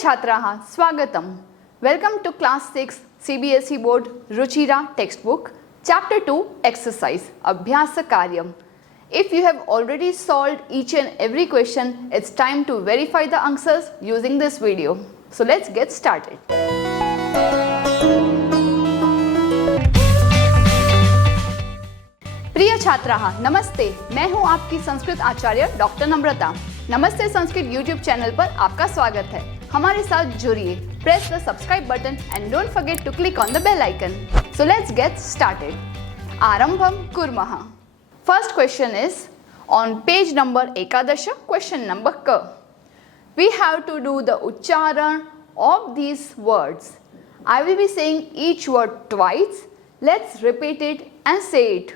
छात्राः स्वागतम. Welcome to class 6 CBSE board Ruchira textbook chapter 2 exercise Abhyasa Karyam. If you have already solved each and every question, it's time to verify the answers using this video. So let's get started. प्रिय छात्राः नमस्ते, मैं हूं आपकी संस्कृत आचार्य doctor नम्रता. नमस्ते Sanskrit YouTube channel पर आपका स्वागत है. हमारे साथ जुड़िए. Press the subscribe button and don't forget to click on the bell icon. So let's get started. आरंभम कुर्मः. First question is on page number 11, question number क. We have to do the uchcharan of these words. I will be saying each word twice. Let's repeat it and say it.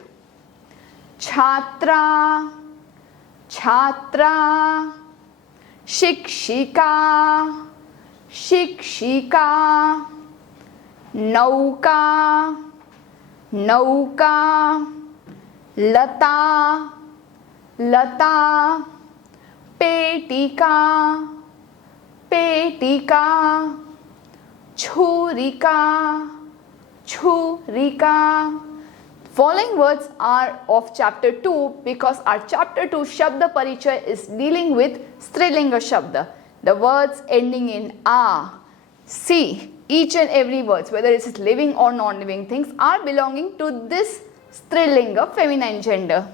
छात्रा, छात्रा, शिक्षिका, शिक्षिका, नौका, नौका, लता, लता, पेटिका, पेटिका, छुरिका, छुरिका. Following words are of chapter 2 because our chapter 2 Shabda Parichay is dealing with Strilinga Shabda. The words ending in A, C, each and every words, whether it is living or non-living things, are belonging to this Strilinga feminine gender.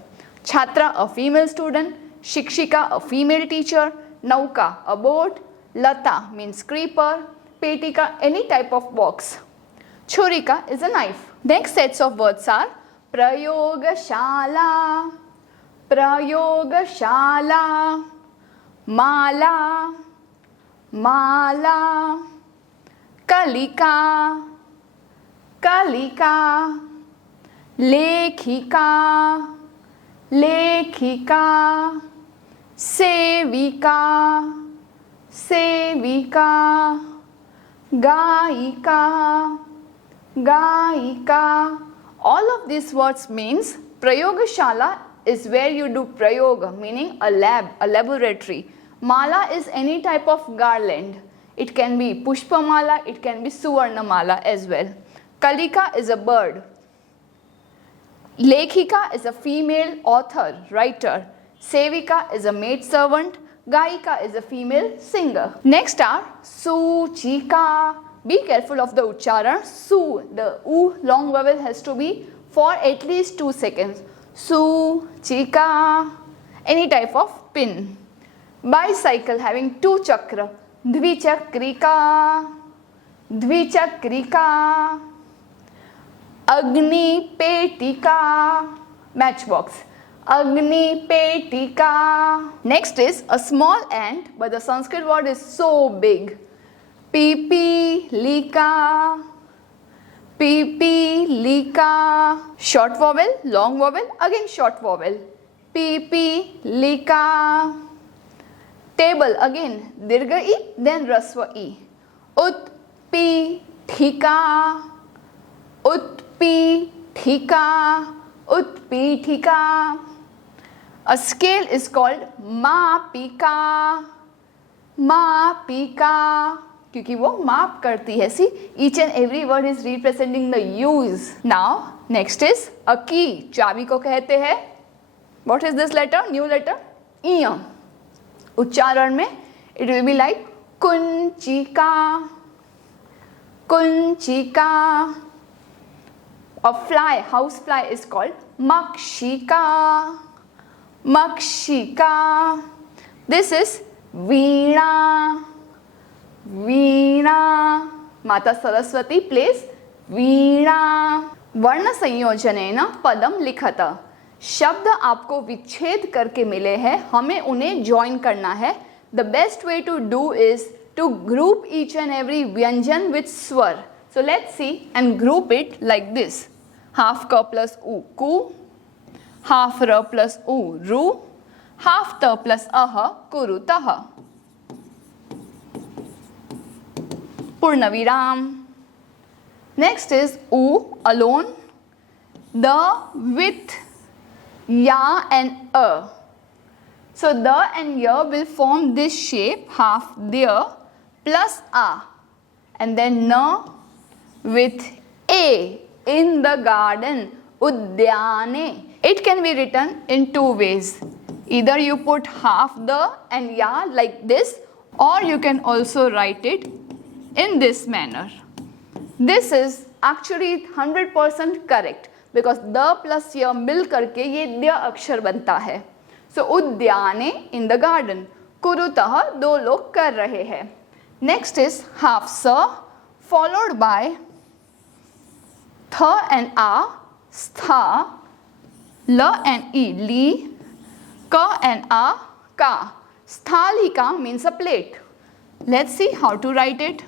Chhatra, a female student. Shikshika, a female teacher. Nauka, a boat. Lata means creeper. Petika, any type of box. Churika is a knife. Next sets of words are प्रयोगशाला, प्रयोगशाला, माला, माला, कलिका, कलिका, लेखिका, लेखिका, सेविका, सेविका, गायिका, गायिका. All of these words means Prayogashala is where you do Prayoga, meaning a lab, a laboratory. Mala is any type of garland. It can be Pushpamala, it can be Suvarnamala as well. Kalika is a bird. Lekhika is a female author, writer. Sevika is a maid servant. Gaika is a female singer. Next are Suchika. Be careful of the uchcharan. Su, the U long vowel has to be for at least 2 seconds. Su, chika, any type of pin. Bicycle having 2 chakra. Dvichakrika, dvichakrika. Agni petika, matchbox. Agni petika. Next is a small ant, but the Sanskrit word is so big. Pipilika, pipilika. Short vowel, long vowel, again short vowel. Pipilika. Table, again dirgha I, then rasva I. Utpithika, utpithika, utpithika. A scale is called mapika, mapika. क्योंकि वो माप करती है. See each and every word is representing the use. Now next is a key. चाबी को कहते हैं. What is this letter? New letter इय. उच्चारण में इट विल बी लाइक कुंचिका, कुंचिका. A fly, house fly is called मक्षिका, मक्षिका. दिस इज वीणा, वीणा. माता सरस्वती प्लेस वीणा. वर्ण संयोजनेन पदम लिखत. शब्द आपको विच्छेद करके मिले हैं, हमें उन्हें ज्वाइन करना है. The best way to do is to group each and every व्यंजन विथ स्वर. So let's see and group it like this. Half क प्लस उ कु, हाफ र प्लस उ रु, हाफ त प्लस अह कुरुतः. Purnaviram. Next is U alone. The with ya and a. So the and ya will form this shape, half there plus a, and then na with a, in the garden, udyane. It can be written in two ways. Either you put half the and ya like this, or you can also write it in this manner. This is actually 100% correct because the plus ya मिल करके ये the अक्षर बनता है. So उद्याने in the garden. कुरुतः दो लोग कर रहे हैं. Next is half sa followed by th and a, stha, la and e, li, ka and a, ka. Sthalika means a plate. Let's see how to write it.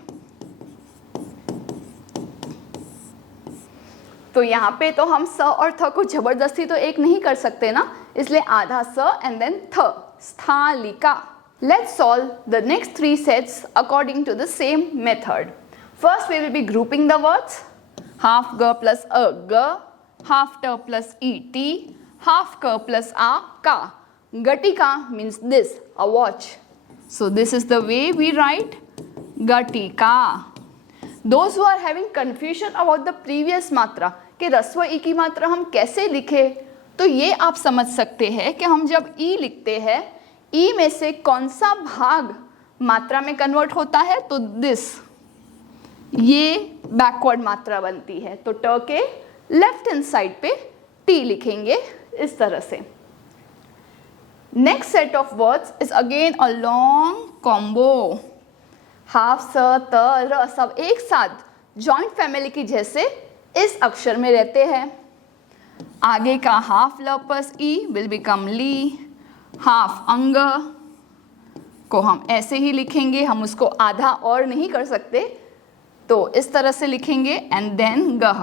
तो यहाँ पे तो हम स और थ को जबरदस्ती तो एक नहीं कर सकते ना, इसलिए आधा स and then th, sthalika. Let's solve the next three sets according to the same method. First we will be grouping the words. Half g plus a, g, half t plus e, t, half k plus a, ka. Gatika means this, a watch. So this is the way we write gatika. Those who are having confusion about the previous मात्रा कि रस्व ई की मात्रा हम कैसे लिखे, तो ये आप समझ सकते हैं कि हम जब ई लिखते हैं, ई में से कौन सा भाग मात्रा में कन्वर्ट होता है, तो दिस, ये बैकवर्ड मात्रा बनती है. तो ट के लेफ्ट हैंड साइड पे टी लिखेंगे इस तरह से. Next set of words is again a long combo. Half स त र सब एक साथ जॉइंट फैमिली की जैसे इस अक्षर में रहते हैं. आगे का हाफ ल प्लस ई विल बिकम ली. हाफ अंग को हम ऐसे ही लिखेंगे, हम उसको आधा और नहीं कर सकते, तो इस तरह से लिखेंगे एंड देन गह.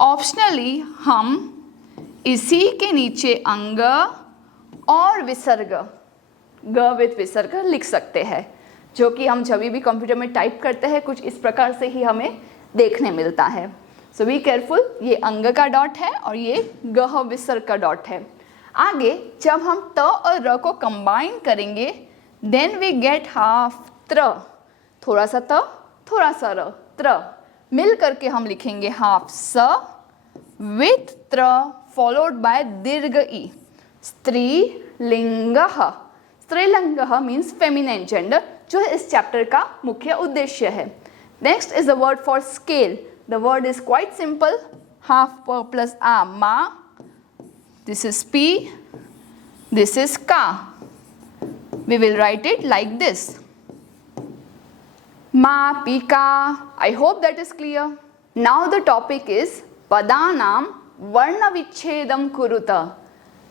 ऑप्शनली हम इसी के नीचे अंग और विसर्ग, ग विथ विसर्ग लिख सकते हैं, जो कि हम जब भी कंप्यूटर में टाइप करते हैं कुछ इस प्रकार से ही हमें देखने मिलता है. सो बी केयरफुल, ये अंग का डॉट है और ये गह विसर्ग का डॉट है. आगे जब हम त और र को कंबाइन करेंगे, देन वी गेट हाफ त्र. थोड़ा सा त, थोड़ा सा र, त्र मिल करके हम लिखेंगे हाफ स विथ त्र फॉलोड बाय दीर्घ ई. स्त्रीलिंगः. स्त्रीलिंगः मीन्स फेमिनाइन जेंडर, जो इस चैप्टर का मुख्य उद्देश्य है. Next is the word for scale. The word is quite simple. Half प प्लस आ, मा. This is P, this is का. We will write it like this, मा पी का. I hope that is clear. Now the topic is पदानाम वर्ण विच्छेदम कुरुत.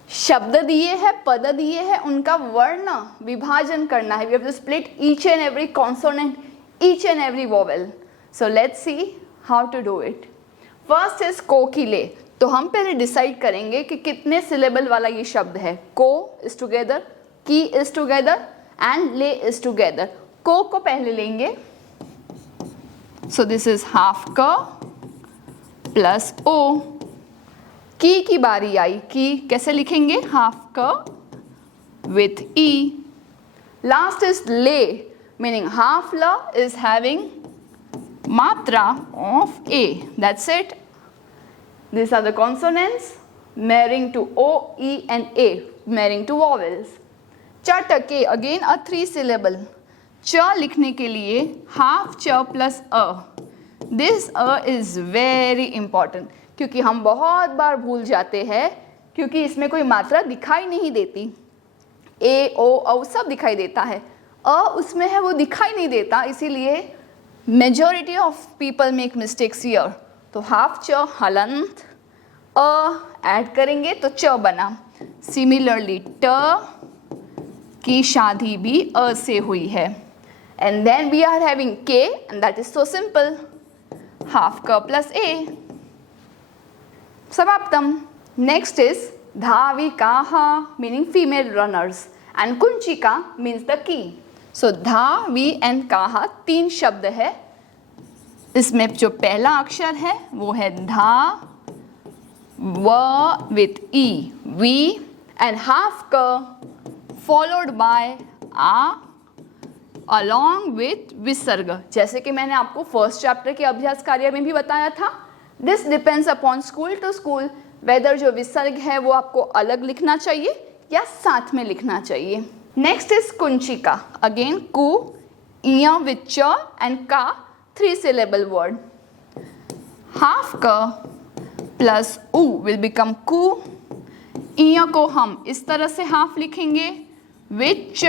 शब्द दिए हैं, पद दिए हैं, उनका वर्ण विभाजन करना है. We have to split each and every consonant, each and every vowel. So let's see how to do it. First is कोकिले. तो हम पहले डिसाइड करेंगे कि कितने सिलेबल वाला ये शब्द है. को इज टुगेदर, की इज टुगेदर एंड ले इज टुगेदर. को पहले लेंगे. सो दिस इज हाफ क प्लस ओ. की बारी आई. की कैसे लिखेंगे? हाफ क विथ ई. लास्ट इज ले, मीनिंग हाफ ल इज हैविंग मात्रा of A. That's it. These are the consonants marrying to O, E and A, marrying to vowels. चटके, again a 3 syllable. च लिखने के लिए हाफ च plus a. This a is very important, क्योंकि हम बहुत बार भूल जाते हैं, क्योंकि इसमें कोई मात्रा दिखाई नहीं देती. ए ओ औ सब दिखाई देता है, अ उसमें है वो दिखाई नहीं देता, इसीलिए majority of people make mistakes here. तो हाफ च हलंत, अ ऐड करेंगे तो च बना. सिमिलरली ट की शादी भी अ से हुई है. And then we are having के and that is so simple. Half क प्लस ए. समाप्तम. नेक्स्ट इज धाविकाः, मीनिंग फीमेल रनर्स, एंड कुंचिका मीन्स द की. सो धा, वी एंड काहा 3 शब्द है. इसमें जो पहला अक्षर है वो है धा, व विथ ई, वी, एंड हाफ क फॉलोड बाय आ, along with विसर्ग। जैसे कि मैंने आपको फर्स्ट चैप्टर के अभ्यास कार्य में भी बताया था, this depends upon school to school whether जो विसर्ग है वो आपको अलग लिखना चाहिए या साथ में लिखना चाहिए। Next is कुंचिका। अगेन कु, इय विथ च एंड का, 3 syllable वर्ड। हाफ क प्लस उ विल बिकम कु। इय को हम इस तरह से हाफ लिखेंगे विथ च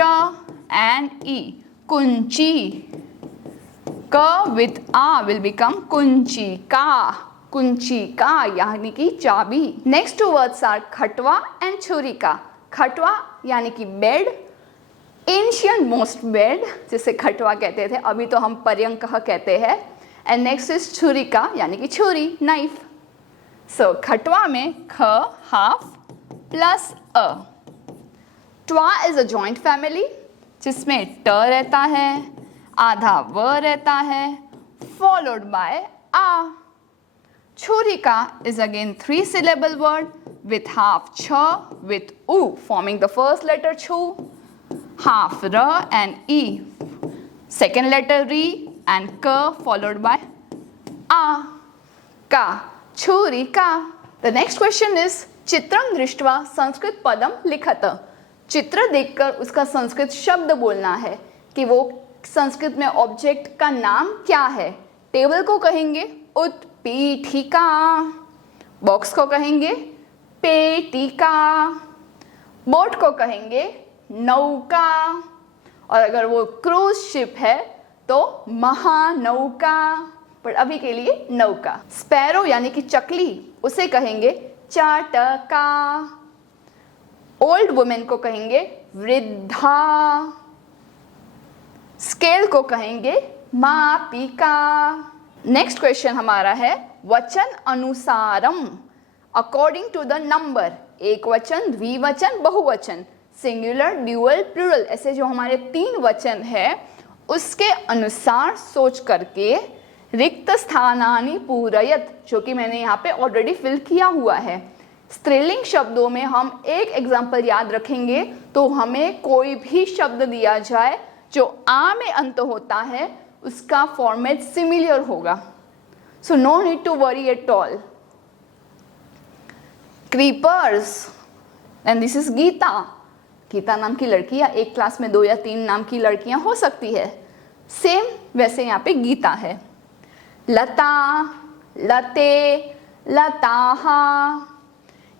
एंड ई, कुंची। क विथ आ विल बिकम कुंची का, कुंची का यानी कि चाबी। नेक्स्ट टू वर्ड्स आर खटवा एंड छुरिका। खटवा यानी कि बेड, एंशियंट मोस्ट बेड जिसे खटवा कहते थे, अभी तो हम पर्यंक कहते हैं। एंड नेक्स्ट इज छुरिका यानी कि छुरी, नाइफ। सो खटवा में ख हाफ प्लस अ। ट्वा इज अ जॉइंट फैमिली जिसमें ट रहता है, आधा व रहता है, फॉलोड बाय आ। छुरिका is again 3 syllable word with half ch with u forming the first letter chu, half r and e, second letter ri and k followed by a, ka, छुरिका। The next question is चित्रं दृष्ट्वा संस्कृत पदम लिखत। चित्र देखकर उसका संस्कृत शब्द बोलना है कि वो संस्कृत में ऑब्जेक्ट का नाम क्या है। टेबल को कहेंगे उत्पीठिका, बॉक्स को कहेंगे पेटिका, बोट को कहेंगे नौका, और अगर वो क्रूज शिप है तो महानौका, पर अभी के लिए नौका। स्पैरो यानी कि चकली, उसे कहेंगे चाटका। ओल्ड वुमेन को कहेंगे वृद्धा। स्केल को कहेंगे मापिका। नेक्स्ट क्वेश्चन हमारा है वचन अनुसारम, अकॉर्डिंग टू द नंबर। एक वचन, द्विवचन, बहुवचन, सिंगुलर, ड्यूअल, प्लूरल, ऐसे जो हमारे 3 वचन है उसके अनुसार सोच करके रिक्त स्थानानि पूरयत, जो कि मैंने यहाँ पे ऑलरेडी फिल किया हुआ है। स्त्रीलिंग शब्दों में हम एक एग्जाम्पल याद रखेंगे, तो हमें कोई भी शब्द दिया जाए जो आ में अंत होता है उसका फॉर्मेट सिमिलर होगा। So no need to worry at all. Creepers, and this is Gita. Gita नाम की लड़की या एक क्लास में 2 या 3 नाम की लड़कियां हो सकती है, सेम वैसे यहाँ पे गीता है। लता, लते, लताहा,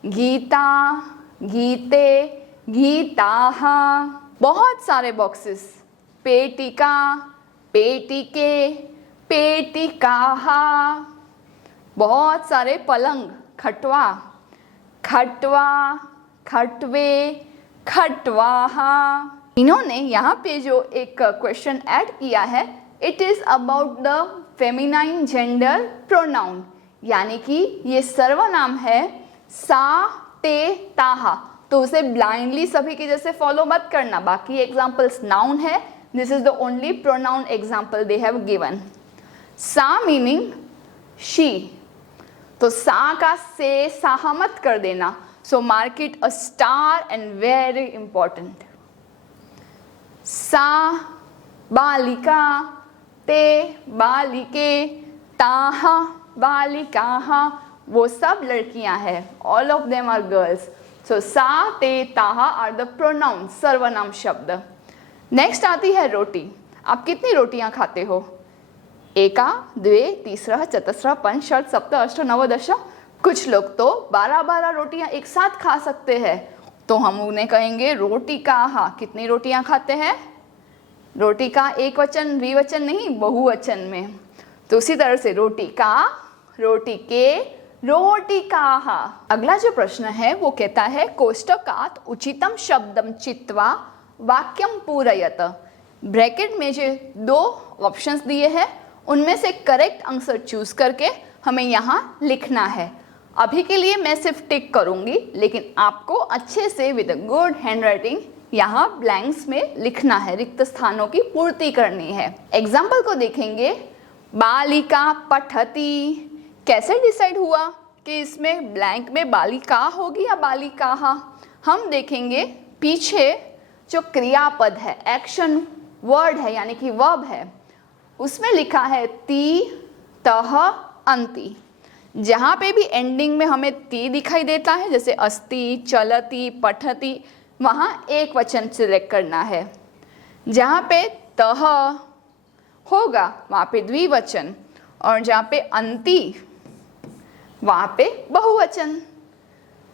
गीता, गीते, गीताहा। बहुत सारे बॉक्सेस, पेटिका, पेटिके, पेटिकाहा। बहुत सारे पलंग, खटवा, खटवा, खटवे, खटवाहा। इन्होंने यहाँ पे जो एक क्वेश्चन ऐड किया है, it is about the feminine gender pronoun, यानी कि ये सर्वनाम है सा, ते, ताहा, तो उसे ब्लाइंडली सभी के जैसे फॉलो मत करना। बाकी एग्जाम्पल्स नाउन है, this is the only pronoun example they have given. सा मीनिंग शी, तो सा का से साहा मत कर देना, so mark it a star and very important. सा, बालिका, ते, बालिके, ताहा, बालिकाहा, वो सब लड़कियां हैं, all of them are girls. So सा, ते, ताहा आर द प्रोनाउन, सर्वनाम शब्द। नेक्स्ट आती है रोटी। आप कितनी रोटियां खाते हो? एका, द्वे, तीसरा, चतस्रा, पंच, षट, सप्त, अष्ट, नव, दश। कुछ लोग तो 12-12 रोटियां एक साथ खा सकते हैं, तो हम उन्हें कहेंगे रोटी का। हाँ, कितनी रोटियां खाते हैं? रोटी का एक वचन, द्विवचन नहीं, बहुवचन में। तो उसी तरह से रोटी का, रोटी के, रोटी का। अगला जो प्रश्न है वो कहता है कोष्टकात उचितम शब्दम चित्वा वाक्यम पूरयत। ब्रैकेट में जो 2 ऑप्शंस दिए हैं उनमें से करेक्ट आंसर चूज करके हमें यहाँ लिखना है। अभी के लिए मैं सिर्फ टिक करूंगी, लेकिन आपको अच्छे से विद अ गुड हैंडराइटिंग यहाँ ब्लैंक्स में लिखना है, रिक्त स्थानों की पूर्ति करनी है। एग्जाम्पल को देखेंगे। बालिका पठती, कैसे डिसाइड हुआ कि इसमें ब्लैंक में बालिका होगी या बालिकाहा? हम देखेंगे पीछे जो क्रियापद है, एक्शन वर्ड है यानी कि वर्ब है, उसमें लिखा है ती तह अंति। जहाँ पे भी एंडिंग में हमें ती दिखाई देता है, जैसे अस्ति, चलती, पठती, वहाँ एक वचन सिलेक्ट करना है। जहाँ पे तह होगा वहाँ पे द्विवचन, और जहाँ पे अंति वहाँ पे बहुवचन।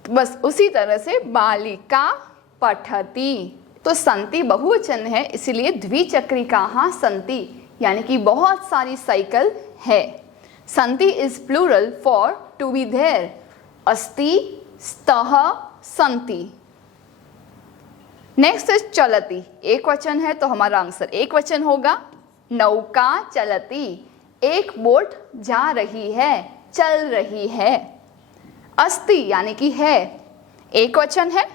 बस उसी तरह से बालिका पठती, तो संति बहुवचन है, इसीलिए द्विचक्रिकाः सन्ति, यानी कि बहुत सारी साइकिल है। संति is plural for to be there. अस्ति, स्तः, सन्ति। नेक्स्ट इज चलती, एक वचन है तो हमारा आंसर एक वचन होगा। नौका चलती, एक बोट जा रही है, चल रही है। अस्ति यानी कि है, एक वचन है।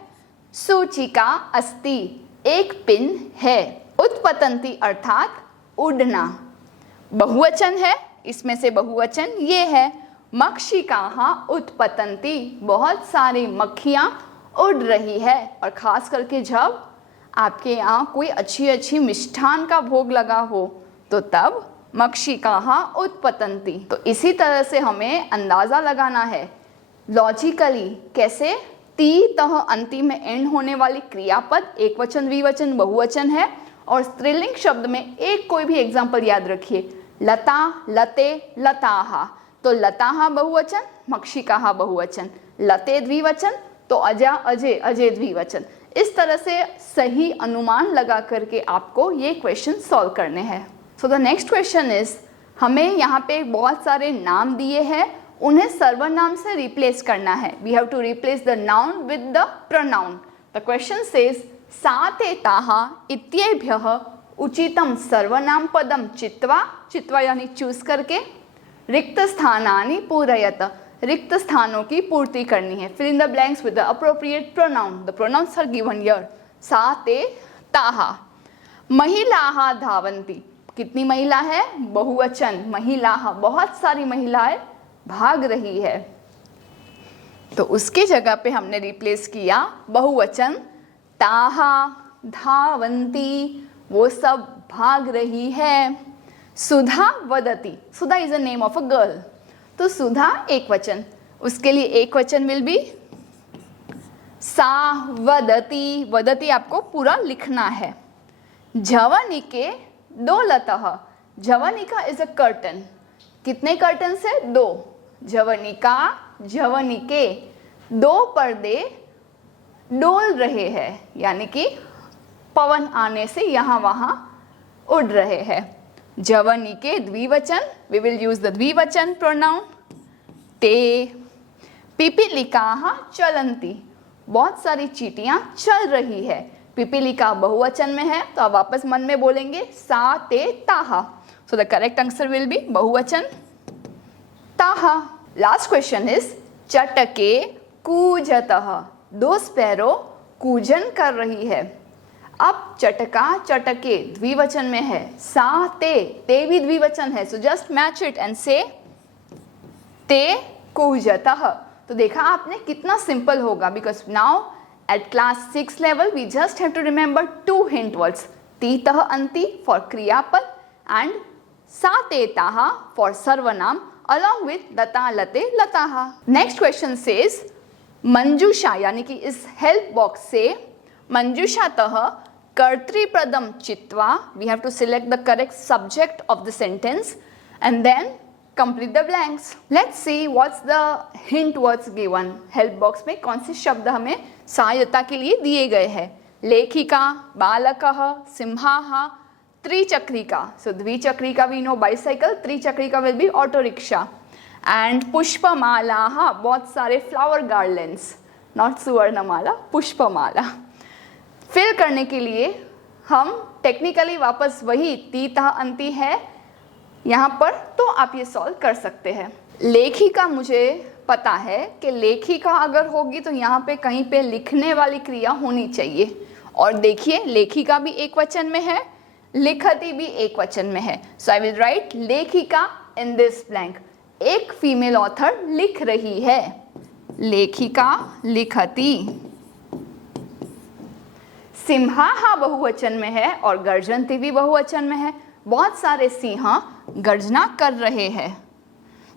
सूचिका अस्ति, एक पिन है। उत्पतंती अर्थात उड़ना, बहुवचन है, इसमें से बहुवचन ये है। मक्षिकाः उत्पतंती, बहुत सारी मक्खियाँ उड़ रही है। और ख़ास करके जब आपके यहाँ कोई अच्छी मिष्ठान का भोग लगा हो तो तब मक्षिकाः उत्पतंती। तो इसी तरह से हमें अंदाज़ा लगाना है लॉजिकली, कैसे ती तह अंति में एंड होने वाली क्रियापद एक वचन, द्विवचन, बहुवचन है। और स्त्रीलिंग शब्द में एक कोई भी एग्जाम्पल याद रखिए, लता, लते, लताः, तो लताः बहुवचन, मक्षिकाः बहुवचन। लते द्विवचन तो अजा, अजय, अजय द्विवचन। इस तरह से सही अनुमान लगा करके आपको ये क्वेश्चन सॉल्व करने हैं। So the next question is, हमें यहाँ पे बहुत सारे नाम दिए हैं, उन्हें सर्वनाम से रिप्लेस करना है। We have to replace the noun with the pronoun. The question says सा ते ताः इत्येभ्यः उचितं सर्वनाम पदम चित्वा, चित्वा यानी चूज करके, रिक्त स्थानानि पूरयत, रिक्त स्थानों की पूर्ति करनी है। Fill in the blanks with the appropriate pronoun. The pronouns are given here. सा ते ताः। महिलाः धावन्ति, कितनी महिला है? बहुवचन, महिलाः, बहुत सारी महिलाएं भाग रही है। तो उसकी जगह पे हमने रिप्लेस किया बहुवचन ताः धावन्ति, वो सब भाग रही है। सुधा वदति, Sudha is a name of a girl, तो सुधा एक वचन, उसके लिए एक वचन विल बी सा वदति। वदति आपको पूरा लिखना है। जवनिके दोलतः, जवनिका इज अ कर्टन, कितने कर्टन से? दो। जवनिका, जवनिके, दो पर्दे डोल रहे हैं, यानी कि पवन आने से यहाँ वहाँ उड़ रहे हैं। जवनिके द्विवचन, वी विल यूज द द्विवचन प्रोनाउन ते। पिपीलिकाः चलन्ति, बहुत सारी चींटियाँ चल रही है। पिपीलिका बहुवचन में है तो आप वापस मन में बोलेंगे सा ते ताः। So the correct answer will be बहुवचन ताः। लास्ट क्वेश्चन इज चटके कूजतः, दो स्पैरो कूजन कर रही है। अब चटका चटके द्विवचन में है, सा ते भी द्विवचन है, so just match it and से ते कूजतः। तो देखा आपने कितना सिंपल होगा, because now at class 6 level we just have to remember two hint words, titah anti for kriyapad and satetaha for sarvanam along with lata late lataha. Next question says मंजूषा, यानी कि इस हेल्प बॉक्स से मंजूषातः कर्तृपदम चित्वा, we have to select the correct subject of the sentence and then complete the blanks. Let's see what's the hint words given. Help box में कौन से शब्द हमें सहायता के लिए दिए गए हैं? लेखिका, बालकः, सिंहाः, त्रिचक्रिका, सो द्विचक्रिका वी नो बाइसाइकिल, त्रिचक्रिका will be auto rickshaw, and पुष्पमालाः, बहुत सारे फ्लावर गार्लैंड्स, नॉट सुवर्णमाला, पुष्पमाला। फिल करने के लिए हम टेक्निकली वापस वही तीतः अंति है यहाँ पर, तो आप ये सॉल्व कर सकते हैं। लेखिका मुझे पता है कि लेखिका अगर होगी तो यहाँ पे कहीं पे लिखने वाली क्रिया होनी चाहिए, और देखिए लेखिका भी एक वचन में है, लिखती भी एक वचन में है, सो आई विल राइट लेखिका इन दिस ब्लैंक। एक फीमेल ऑथर लिख रही है, लेखिका लिखती। सिंहा बहुवचन में है और गर्जन्ति भी बहुवचन में है। बहुत सारे सिंह गर्जना कर रहे हैं।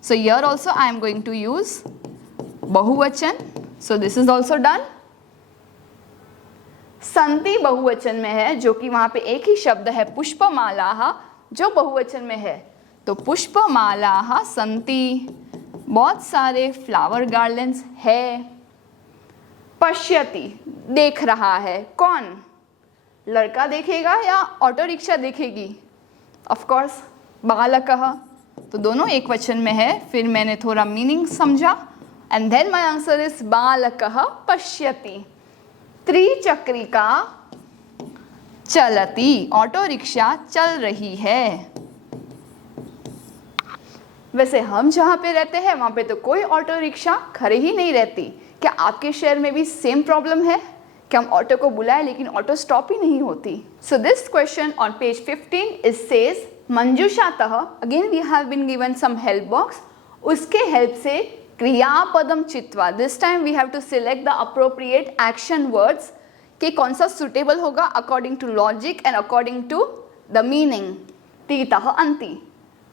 So here also I am going to use बहुवचन। So this is also done. संति बहुवचन में है, जो कि वहां पे एक ही शब्द है पुष्पमाला, जो बहुवचन में है। तो पुष्पमाला संति, बहुत सारे फ्लावर गार्लैंड्स है। पश्यति, देख रहा है। कौन? लड़का देखेगा या ऑटो रिक्शा देखेगी? ऑफ कोर्स बालकः। तो दोनों एक वचन में है। फिर मैंने थोड़ा मीनिंग समझा and then my answer is बालकः पश्यति। त्रिचक्रिका चलती, ऑटो रिक्शा चल रही है। वैसे हम जहाँ पे रहते हैं वहाँ पे तो कोई ऑटो रिक्शा खड़े ही नहीं रहती। क्या आपके शहर में भी सेम प्रॉब्लम है? कि हम ऑटो को बुलाए लेकिन ऑटो स्टॉप ही नहीं होती। So this question on page 15 is says मंजूषातः। Again we have been given some help box. उसके हेल्प से क्रियापदम चित्वा, this time we have to select the appropriate action words कि कौन सा सुटेबल होगा according to logic and according to the meaning. तीतः अंति,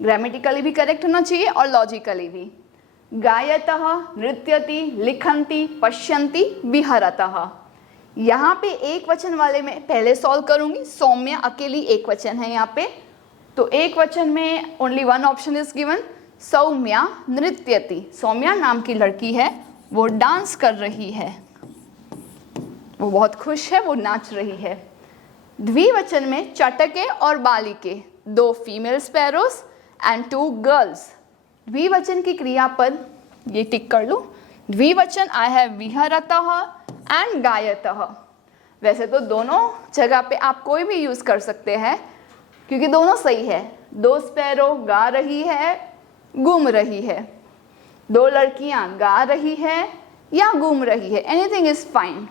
ग्रामेटिकली भी करेक्ट होना चाहिए और लॉजिकली भी। गायतः, नृत्यति, लिखन्ति, पश्यन्ति, विहरतः। यहाँ पे एक वचन वाले में पहले सॉल्व करूंगी। सौम्या अकेली एक वचन है यहाँ पे, तो एक वचन में only one option is given. Saumya नृत्यति, सौम्या नाम की लड़की है, वो डांस कर रही है, वो बहुत खुश है, वो नाच रही है। द्विवचन में चटके और बालिके, दो female sparrows and two girls. द्विवचन की क्रियापद ये टिक कर लूँ। द्विवचन आई हैव विहरतः एंड गायतः। वैसे तो दोनों जगह पे आप कोई भी यूज कर सकते हैं क्योंकि दोनों सही है। दो स्पैरो गा रही है, घूम रही है। दो लड़कियां गा रही है या घूम रही है, anything is fine.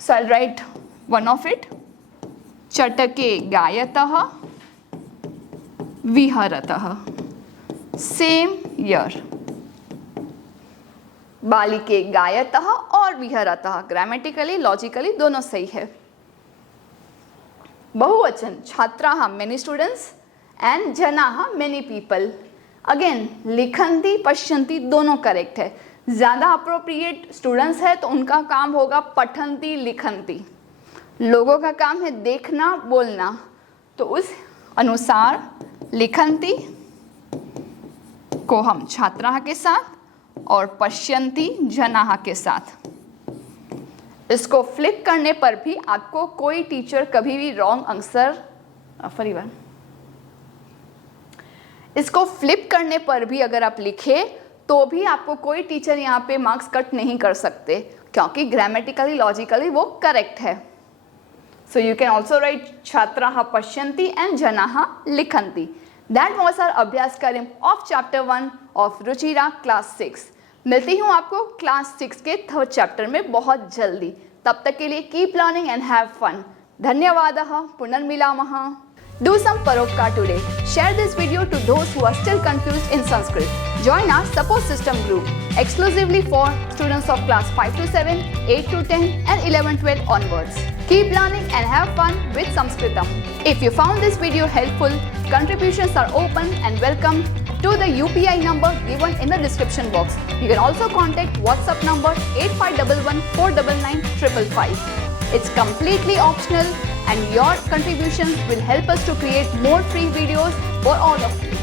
So I right one of it. चटके गायतः, विहरतः, सेम ईयर। बालिके गायतः और विहरतः, ग्रामेटिकली लॉजिकली दोनों सही है। बहुवचन छात्राः मेनी स्टूडेंट्स एंड जनाः मेनी पीपल। अगेन लिखन्ति पश्यन्ति दोनों करेक्ट है। ज़्यादा अप्रोप्रिएट स्टूडेंट्स है तो उनका काम होगा पठन्ति लिखन्ति। लोगों का काम है देखना बोलना, तो उस अनुसार लिखन्ति को हम छात्राः के साथ और पश्यन्ति जनाः के साथ। इसको फ्लिप करने पर भी आपको कोई टीचर कभी भी रॉन्ग आंसर फरीवन इसको फ्लिप करने पर भी अगर आप लिखे तो भी आपको कोई टीचर यहाँ पे मार्क्स कट नहीं कर सकते क्योंकि ग्रामेटिकली लॉजिकली वो करेक्ट है। So you can also right छात्राः पश्यन्ति एंड जनाः लिखन्ति। दैट वॉज आवर अभ्यास कार्य of chapter 1 of Ruchira class 6। मिलती हूँ आपको क्लास 6 के 3rd चैप्टर में बहुत जल्दी। तब तक के लिए keep learning and have fun. धन्यवादः। पुनर्मिलामः। Do some paropkar today. Share this video to those who are still confused in Sanskrit. Join our support system group exclusively for students of class 5 to 7, 8 to 10 and 11 to 12 onwards. Keep learning and have fun with Sanskritam. If you found this video helpful, contributions are open and welcome to the UPI number given in the description box. You can also contact WhatsApp number 8511 499 555. It's completely optional and your contributions will help us to create more free videos for all of you.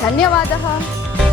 धन्यवादः।